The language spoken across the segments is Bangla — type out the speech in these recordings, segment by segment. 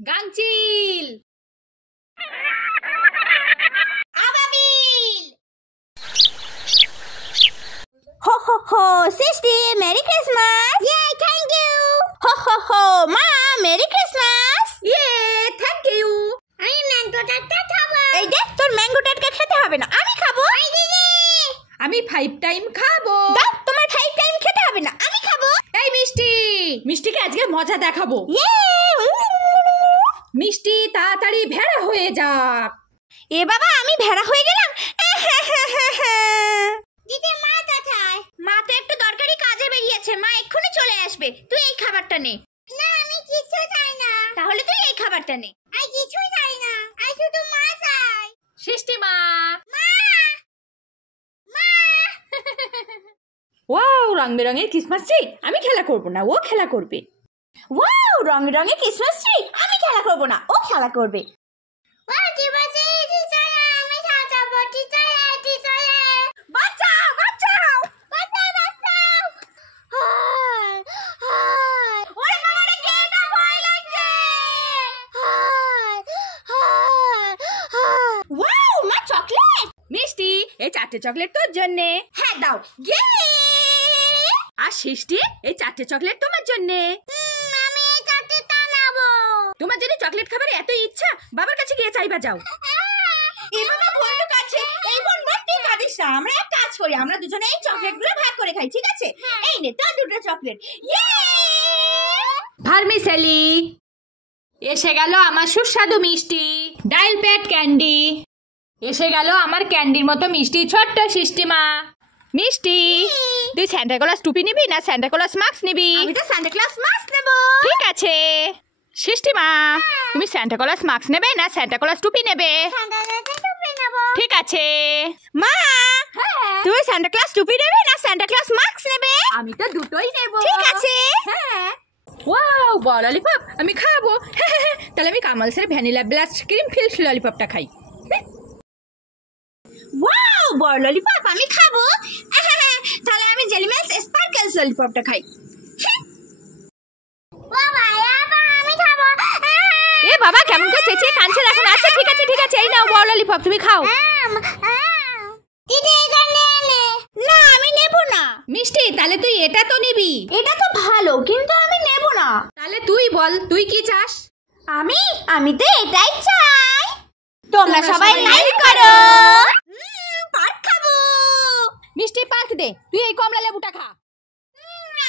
গাংচিল আবাবিল হো হো হো সৃষ্টি মেরি ক্রিসমাস ইয়ে থ্যাংক ইউ হো হো হো মা মেরি ক্রিসমাস ইয়ে থ্যাংক ইউ। আমি ম্যাঙ্গো টাটকা খাবো। এই দেখ তোর ম্যাঙ্গো টাটকা খেতে হবে না, আমি খাবো। এই দিদি আমি 5 টাইম খাবো। দাও তোমার 5 টাইম খেতে হবে না, আমি খাবো। এই মিষ্টি, মিষ্টিকে আজকে মজা দেখাবো। মিষ্টি তাড়াতাড়ি ভেড়া হয়ে যাক। এ বাবা আমি ভেড়া হয়ে গেলাম। দিদি মা কোথায়? মা তো একটু দরকারি কাজে বেরিয়েছে, মা এক্ষুনি চলে আসবে। তুই এই খাবারটা নে। না আমি কিছু চাই না। তাহলে তুই এই খাবারটা নে। আমি কিছু চাই না, আমি শুধু মা চাই। সৃষ্টি মা। মা মা ওয়াও রং বেরঙের ক্রিসমাস ট্রি। আমি খেলা করব না, ও খেলা করবে। ওয়াও রং রঙের ক্রিসমাস ট্রি। আমি খেলা করব না, ও খেলা করবে। ওয়াও টিবাসি টিচার আমি সাজাবো। টিচার বাঁচাও বাঁচাও বাঁচাও বাঁচাও। হায় হায় ওরে বাবা রে কেটা ভয় লাগছে। হায় হায় হায় ওয়াও মা চকলেট। মিষ্টি এই 4টে চকলেট তোর জন্য। হ্যাঁ দাও। ইয়ে আর সৃষ্টি এই 4টে চকলেট তোমার জন্য। আমি এই চারটে টানাবো। তোমার যদি চকলেট খাবার এত ইচ্ছা, বাবার কাছে গিয়ে চাইবা যাও। এভাবে বন্ধু কাছে এই বন্ধু তুই কাঁদিস না। আমরা এক কাজ করি, আমরা দুজনে এই চকলেটগুলো ভাগ করে খাই, ঠিক আছে? এই নে তোর দুটো চকলেট। ইয়ে ভার্মিসেলি এসে গেল আমার সুস্বাদু মিষ্টি। ডাইল প্যাড ক্যান্ডি এসে গেল আমার ক্যান্ডির মতো মিষ্টি ছোট্ট সৃষ্টিমা। মিষ্টি তুই সান্টা ক্লজ টুপি নিবি না সান্টা ক্লজ মাস্ক নিবি? আমি তো সান্টা ক্লজ মাস্ক নেব। ঠিক আছে সৃষ্টিমা, তুমি সান্টা ক্লজ মাস্ক নেবে না সান্টা ক্লজ টুপি নেবে? সান্টা ক্লজ টুপি নেব। ঠিক আছে মা তুমি সান্টা ক্লজ টুপি নেবে না সান্টা ক্লজ মাস্ক নেবে? আমি তো দুটোই নেব। ঠিক আছে। হ্যাঁ ওয়াও বল ললিপপ আমি খাবো। তাহলে আমি কামালসের ভ্যানিলা ব্লাস্ট ক্রিম ফিল্ড ললিপপটা খাই। ওয়াও বড় ললিপপ আমি খাবো। তাহলে আমি জেলিম্যান্স স্পার্কলস ললিপপটা খাই। এ বাবা কেমন করে চেঁচিয়ে কাঁদছে এখন। আচ্ছা ঠিক আছে ঠিক আছে, এই নাও বড় ললিপপ তুমি খাও। দিদি এটা নিয়ে নে। না আমি নেব না। মিষ্টি তাহলে তুই এটা তো নিবি। এটা তো ভালো কিন্তু আমি নেব না। তাহলে তুই বল তুই কি চাস? আমি তো এটাই চাই। তোমরা সবাই লাইক করো। পার্ক খাবো। মিষ্টি পার্ক দে, তুই এই কমলা লেবুটা খা।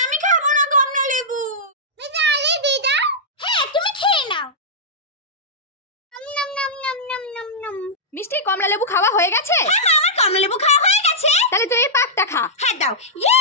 আমি খাবো না কমলা লেবু। মিজালি দি দাও। হ্যাঁ তুমি খেয়ে নাও। নম নম নম নম নম নম। মিষ্টি কমলা লেবু খাওয়া হয়ে গেছে? হ্যাঁ আমার কমলা লেবু খাওয়া হয়ে গেছে। তাহলে তুই এই পার্কটা খা। হ্যাঁ দাও। ইয়ে